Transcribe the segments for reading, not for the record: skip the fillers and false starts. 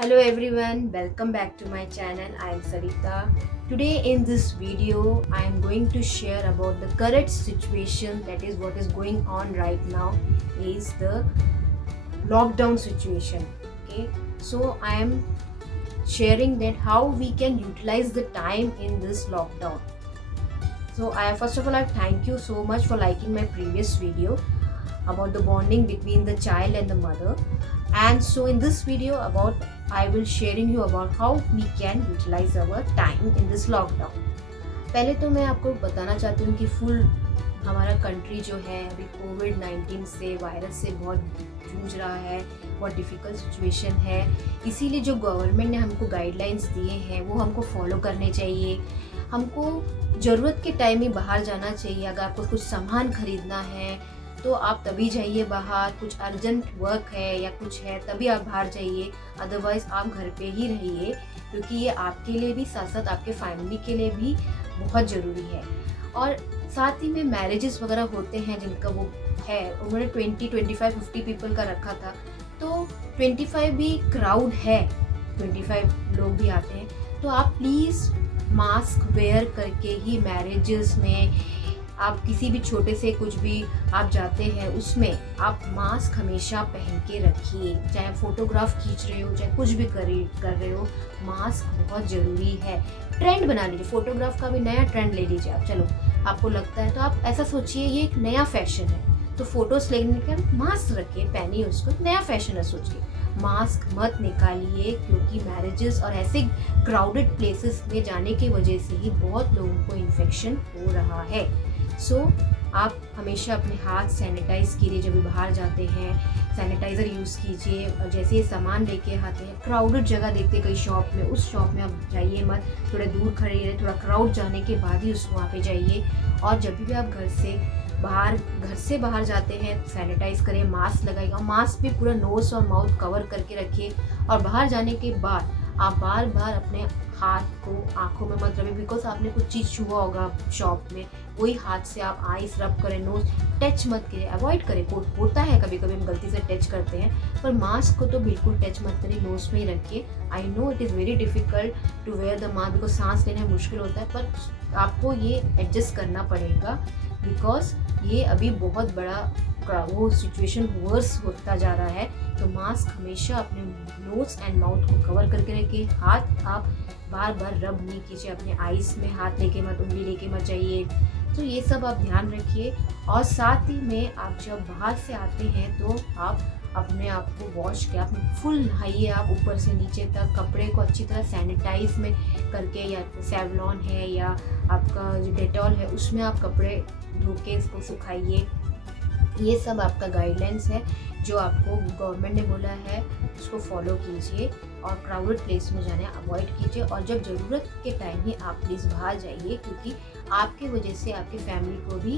Hello everyone, welcome back to my channel. I am Sarita. Today in this video, I am going to share about the current situation, that is what is going on right now is the lockdown situation. Okay, so I am sharing that how we can utilize the time in this lockdown. So I first of all I thank you so much for liking my previous video about the bonding between the child and the mother. And so in this video about I will sharing you about how we can utilize our time in this lockdown. पहले तो मैं आपको बताना चाहती हूँ कि full हमारा country जो है अभी कोविड-19 से वायरस से बहुत जूझ रहा है, बहुत डिफ़िकल्ट सिचुएशन है। इसीलिए जो गवर्नमेंट ने हमको गाइडलाइंस दिए हैं वो हमको फॉलो करने चाहिए। हमको ज़रूरत के टाइम ही बाहर जाना चाहिए। अगर आपको कुछ सामान खरीदना है तो आप तभी जाइए बाहर, कुछ अर्जेंट वर्क है या कुछ है तभी आप बाहर जाइए, अदरवाइज़ आप घर पे ही रहिए, क्योंकि ये आपके लिए भी साथ साथ आपके फैमिली के लिए भी बहुत ज़रूरी है। और साथ ही में मैरिजेस वगैरह होते हैं जिनका वो है, उन्होंने 20, 25, 50 पीपल का रखा था, तो 25 भी क्राउड है, 25 लोग भी आते हैं, तो आप प्लीज़ मास्क वेयर करके ही मैरिजेस में, आप किसी भी छोटे से कुछ भी आप जाते हैं उसमें आप मास्क हमेशा पहन के रखिए। चाहे आप फोटोग्राफ खींच रहे हो, चाहे कुछ भी कर रहे हो, मास्क बहुत ज़रूरी है। ट्रेंड बना लीजिए, फोटोग्राफ का भी नया ट्रेंड ले लीजिए आप। चलो आपको लगता है तो आप ऐसा सोचिए ये एक नया फैशन है, तो फोटोज लेने के मास्क रखिए, पहनिए उसको, नया फैशन है सोच के मास्क मत निकालिए, क्योंकि मैरिजेस और ऐसे क्राउडेड प्लेसेस में जाने की वजह से ही बहुत लोगों को इन्फेक्शन हो रहा है। सो आप हमेशा अपने हाथ सैनिटाइज़ कीजिए, जब भी बाहर जाते हैं सैनिटाइज़र यूज़ कीजिए। और जैसे ये सामान लेके आते हैं, क्राउडेड जगह देखते कहीं शॉप में, उस शॉप में आप जाइए मत, थोड़ा दूर खड़े रहिए, थोड़ा क्राउड जाने के बाद ही उस वहाँ पे जाइए। और जब भी आप घर से बाहर जाते हैं सैनिटाइज़ करें, मास्क लगाइए, और मास्क भी पूरा नोज़ और माउथ कवर करके रखिए। और बाहर जाने के बाद आप बार बार अपने हाथ को आँखों में मत रखिए, बिकॉज आपने कुछ चीज़ छुआ होगा शॉप में, वही हाथ से आप आइस रब करें, नोज टच मत करें, अवॉइड करें। होता है कभी कभी हम गलती से टच करते हैं, पर मास्क को तो बिल्कुल टच मत करें, नोज में ही रखिए। I know it is very difficult to wear the mask, because सांस लेना मुश्किल होता है, पर आपको ये एडजस्ट करना पड़ेगा, बिकॉज ये अभी बहुत बड़ा वो सिचुएशन वर्स होता जा रहा है। तो मास्क हमेशा अपने नोज एंड माउथ को कवर करके रखिए। हाथ आप बार बार रब नहीं कीजिए, अपने आइस में हाथ लेके मत, उंगली लेके मत जाइए। तो ये सब आप ध्यान रखिए। और साथ ही में आप जब बाहर से आते हैं तो आप अपने आप को वॉश के आप फुल नहाइए, आप ऊपर से नीचे तक कपड़े को अच्छी तरह सैनिटाइज में करके, या सेवलॉन है या आपका जो डेटॉल है उसमें आप कपड़े धो के इसको सुखाइए। ये सब आपका गाइडलाइंस है जो आपको गवर्नमेंट ने बोला है, उसको फॉलो कीजिए। और क्राउडेड प्लेस में जाना अवॉइड कीजिए, और जब ज़रूरत के टाइम ही आप प्लीज़ बाहर जाइए, क्योंकि आपके वजह से आपकी फैमिली को भी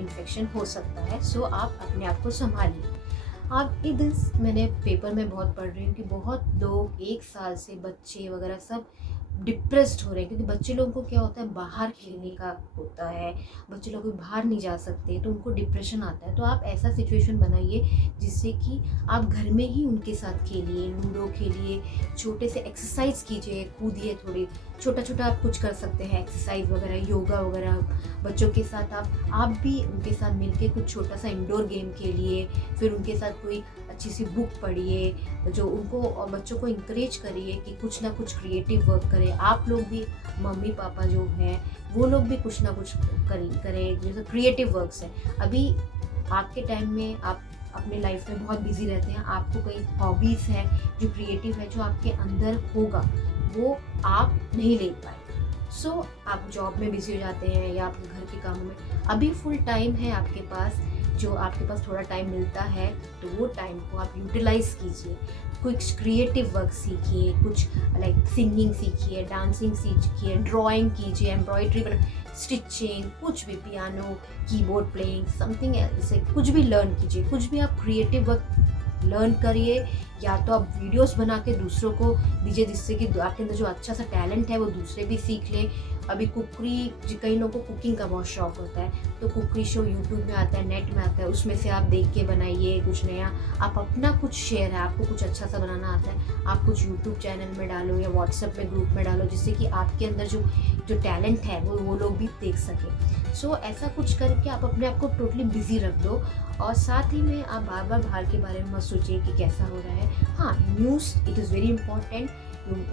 इन्फेक्शन हो सकता है। सो आप अपने आप को संभालिए। आप इधर मैंने पेपर में बहुत पढ़ रही हूँ कि बहुत लोग 1 साल से बच्चे वगैरह सब डिप्रेस्ड हो रहे हैं, क्योंकि बच्चे लोगों को क्या होता है, बाहर खेलने का होता है, बच्चे लोग बाहर नहीं जा सकते तो उनको डिप्रेशन आता है। तो आप ऐसा सिचुएशन बनाइए जिससे कि आप घर में ही उनके साथ खेलिए, लूडो खेलिए, छोटे से एक्सरसाइज कीजिए, कूदिए, थोड़ी छोटा छोटा आप कुछ कर सकते हैं, एक्सरसाइज वगैरह, योगा वगैरह बच्चों के साथ। आप भी उनके साथ मिलके कुछ छोटा सा इंडोर गेम खेलिए, फिर उनके साथ कोई अच्छी सी बुक पढ़िए, जो उनको और बच्चों को इंकरेज करिए कि कुछ ना कुछ क्रिएटिव वर्क करें। आप लोग भी, मम्मी पापा जो हैं वो लोग भी कुछ ना कुछ करें, जैसे क्रिएटिव वर्क्स हैं। अभी आपके टाइम में आप अपने लाइफ में बहुत बिजी रहते हैं, आपको कई हॉबीज़ हैं जो क्रिएटिव है, जो आपके अंदर होगा वो आप नहीं ले पाए। सो आप जॉब में बिजी हो जाते हैं या आपके घर के कामों में। अभी फुल टाइम है आपके पास, जो आपके पास थोड़ा टाइम मिलता है तो वो टाइम को आप यूटिलाइज़ कीजिए। कुछ क्रिएटिव वर्क सीखिए, कुछ लाइक सिंगिंग सीखिए, डांसिंग सीखिए, ड्राइंग कीजिए, एम्ब्रॉयडरी पर स्टिचिंग, कुछ भी, पियानो, कीबोर्ड प्लेइंग, समथिंग ऐसे कुछ भी लर्न कीजिए। कुछ भी आप क्रिएटिव वर्क लर्न करिए, या तो आप वीडियोस बना के दूसरों को दीजिए, जिससे कि आपके अंदर जो अच्छा सा टैलेंट है वो दूसरे भी सीख लें। अभी कई लोगों को कुकिंग का बहुत शौक होता है, तो कुकरी शो यूट्यूब में आता है, नेट में आता है, उसमें से आप देख के बनाइए कुछ नया। आप अपना कुछ शेयर है, आपको कुछ अच्छा सा बनाना आता है, आप कुछ यूट्यूब चैनल में डालो या व्हाट्सएप में ग्रुप में डालो, जिससे कि आपके अंदर जो टैलेंट है वो लोग भी देख सकें। सो ऐसा कुछ करके आप अपने आप को टोटली बिजी रख दो। और साथ ही में आप बार बार बाहर के बारे में मत सोचिए कि कैसा हो रहा है। हाँ, news it is very important,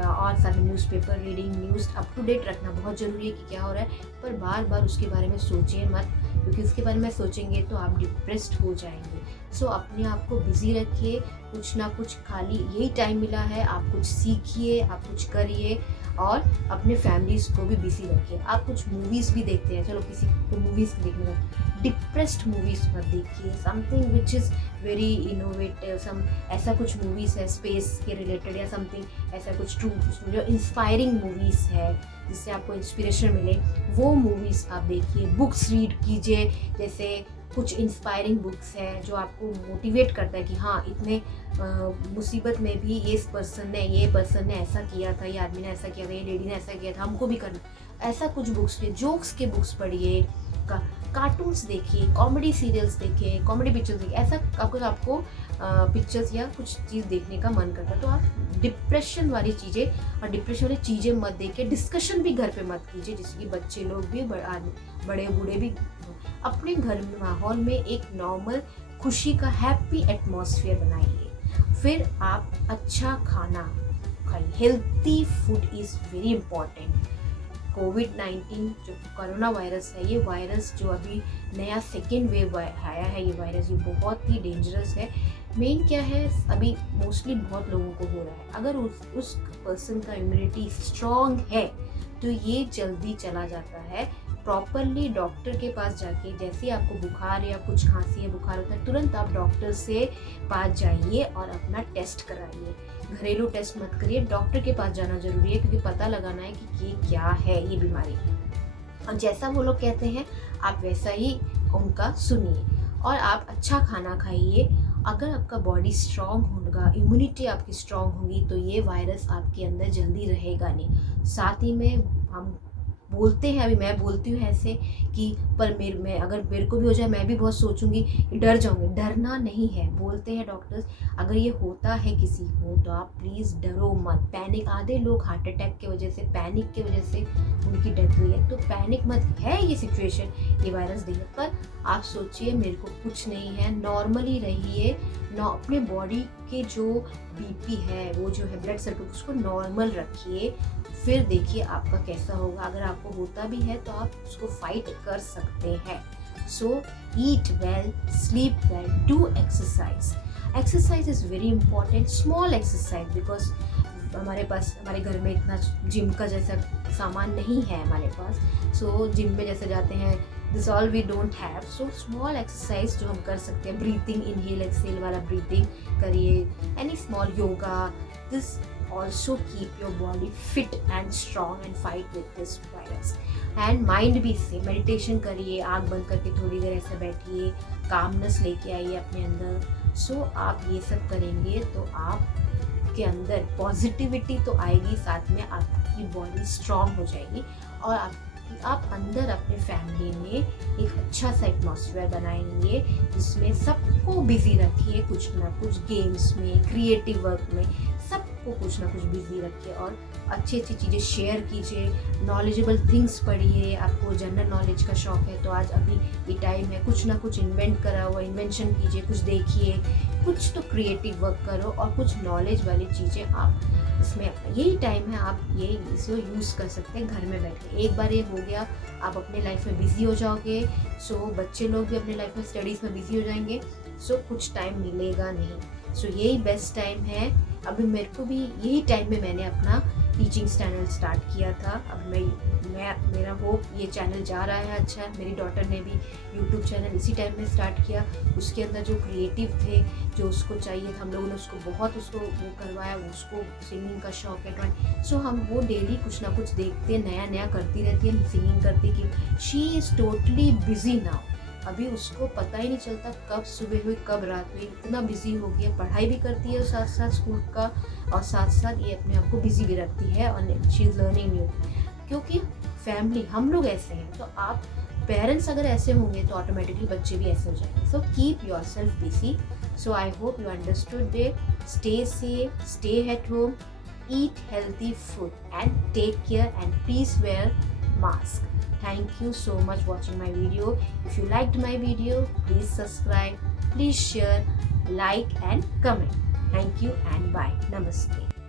और साथ में newspaper reading, news up to date रखना बहुत ज़रूरी है कि क्या हो रहा है, पर बार बार उसके बारे में सोचिए मत, क्योंकि उसके बारे में सोचेंगे तो आप डिप्रेस्ड हो जाएंगे। सो अपने आप को बिजी रखिए, कुछ ना कुछ, खाली यही टाइम मिला है, आप कुछ सीखिए, आप कुछ करिए, और अपने फैमिलीज़ को भी बिजी रखिए। आप कुछ मूवीज़ भी देखते हैं, चलो किसी को मूवीज़ देखने का, डिप्रेस्ड मूवीज़ मत देखिए, something which is very innovative, some ऐसा कुछ मूवीज़ है स्पेस के रिलेटेड या समथिंग ऐसा कुछ ट्रू जो इंस्पायरिंग मूवीज़ है जिससे आपको इंस्पिरेशन मिले, वो मूवीज़ आप देखिए। बुक्स रीड कीजिए, जैसे कुछ इंस्पायरिंग बुक्स है जो आपको मोटिवेट करता है कि हाँ, इतने मुसीबत में भी ये पर्सन ने ऐसा किया था, ये आदमी ने ऐसा किया था, ये लेडी ने ऐसा किया था, हमको भी करना। ऐसा कुछ बुक्स के जोक्स के बुक्स पढ़िए, कार्टून्स देखिए, कॉमेडी सीरियल्स देखिए, कॉमेडी पिक्चर्स देखिए। ऐसा आपको पिक्चर्स या कुछ चीज़ देखने का मन करता है तो आप डिप्रेशन वाली चीज़ें और डिप्रेशन वाली चीज़ें मत देखिए। डिस्कशन भी घर पे मत कीजिए, जिससे कि बच्चे लोग भी, बड़े बूढ़े भी अपने घर में माहौल में एक नॉर्मल खुशी का हैप्पी एटमॉस्फेयर बनाइए। फिर आप अच्छा खाना खाइए, healthy food is very important. कोविड-19 जो कोरोना वायरस है, ये वायरस जो अभी नया सेकेंड वेव आया है, ये वायरस ये बहुत ही डेंजरस है। मेन क्या है, अभी मोस्टली बहुत लोगों को हो रहा है। अगर उस पर्सन का इम्यूनिटी स्ट्रॉन्ग है तो ये जल्दी चला जाता है। प्रॉपरली डॉक्टर के पास जाके, जैसे आपको बुखार या कुछ खांसी या बुखार होता है, तुरंत आप डॉक्टर से पास जाइए और अपना टेस्ट कराइए। घरेलू टेस्ट मत करिए, डॉक्टर के पास जाना जरूरी है, क्योंकि पता लगाना है कि ये क्या है, ये बीमारी। और जैसा वो लोग कहते हैं आप वैसा ही उनका सुनिए, और आप अच्छा खाना खाइए। अगर आपका बॉडी स्ट्रांग होगा, इम्यूनिटी आपकी स्ट्रांग होगी, तो ये वायरस आपके अंदर जल्दी रहेगा नहीं। साथ ही में हम बोलते हैं, अभी मैं बोलती हूँ ऐसे कि पर अगर मेरे को भी हो जाए, मैं भी बहुत सोचूंगी, डर जाऊंगी। डरना नहीं है, बोलते हैं डॉक्टर्स, अगर ये होता है किसी को तो आप प्लीज़ डरो मत, पैनिक। आधे लोग हार्ट अटैक की वजह से, पैनिक की वजह से उनकी डेथ हुई है, तो पैनिक मत। है ये सिचुएशन, ये वायरस दिखे, पर आप सोचिए मेरे को कुछ नहीं है, नॉर्मली रहिए। अपने बॉडी के जो बीपी है, वो जो है ब्लड सर्कुलेशन, उसको नॉर्मल रखिए, फिर देखिए आपका कैसा होगा। अगर आपको होता भी है तो आप उसको फाइट कर सकते हैं। So eat well, sleep well, do exercise. Exercise is very important, small exercise, because हमारे पास, हमारे घर में इतना जिम का जैसा सामान नहीं है हमारे पास। सो जिम में जैसे जाते हैं, this all we don't have. So small exercise जो हम कर सकते हैं, ब्रीथिंग, इनहेल एक्सहेल वाला ब्रीथिंग करिए, any small yoga. This also keep your body fit and strong and fight with this virus. And mind भी से मेडिटेशन करिए, आँख बंद करके थोड़ी देर ऐसे बैठिए, कामनेस लेके आइए अपने अंदर। सो आप ये सब करेंगे तो आपके अंदर पॉजिटिविटी तो आएगी, साथ में आपकी बॉडी स्ट्रांग हो जाएगी, और आप अंदर अपने फैमिली में एक अच्छा सा एटमॉस्फेयर बनाएंगे, जिसमें सबको बिजी रखिए, कुछ ना कुछ गेम्स में, क्रिएटिव वर्क में, सबको कुछ ना कुछ बिजी रखिए, और अच्छी अच्छी चीज़ें शेयर कीजिए, नॉलेजेबल थिंग्स पढ़िए। आपको जनरल नॉलेज का शौक है तो आज अभी ये टाइम है, कुछ ना कुछ इन्वेंट करा हुआ, इन्वेंशन कीजिए, कुछ देखिए, कुछ तो क्रिएटिव वर्क करो, और कुछ नॉलेज वाली चीज़ें आप इसमें, यही टाइम है, आप ये इसे यूज़ कर सकते हैं घर में बैठ के। एक बार ये हो गया, आप अपने लाइफ में बिजी हो जाओगे। सो बच्चे लोग भी अपने लाइफ में स्टडीज़ में बिजी हो जाएंगे, सो कुछ टाइम मिलेगा नहीं। सो यही बेस्ट टाइम है। अभी मेरे को भी यही टाइम में मैंने अपना टीचिंग चैनल स्टार्ट किया था। अब मेरा होप ये चैनल जा रहा है अच्छा। मेरी डॉटर ने भी यूट्यूब चैनल इसी टाइम में स्टार्ट किया। उसके अंदर जो क्रिएटिव थे, जो उसको चाहिए था, हम लोगों ने उसको बहुत वो करवाया। उसको सिंगिंग का शौक है, ड्राइंग। सो हम वो डेली कुछ ना कुछ देखते, नया नया करती रहती है, सिंगिंग करती कि she is totally busy now. अभी उसको पता ही नहीं चलता कब सुबह हुई कब रात हुई, इतना बिजी हो गया। पढ़ाई भी करती है साथ साथ स्कूल का, और साथ साथ ये अपने आप को बिजी भी रखती है, और शी इज़ लर्निंग न्यू। क्योंकि फैमिली, हम लोग ऐसे हैं, तो आप पेरेंट्स अगर ऐसे होंगे तो ऑटोमेटिकली बच्चे भी ऐसे हो जाएंगे. So keep your self busy. So I hope you understood it. Stay safe, stay at home, eat healthy food and take care, and please wear mask. Thank you so much watching my video. If you liked my video, please subscribe, please share, like and comment. Thank you and bye. Namaste.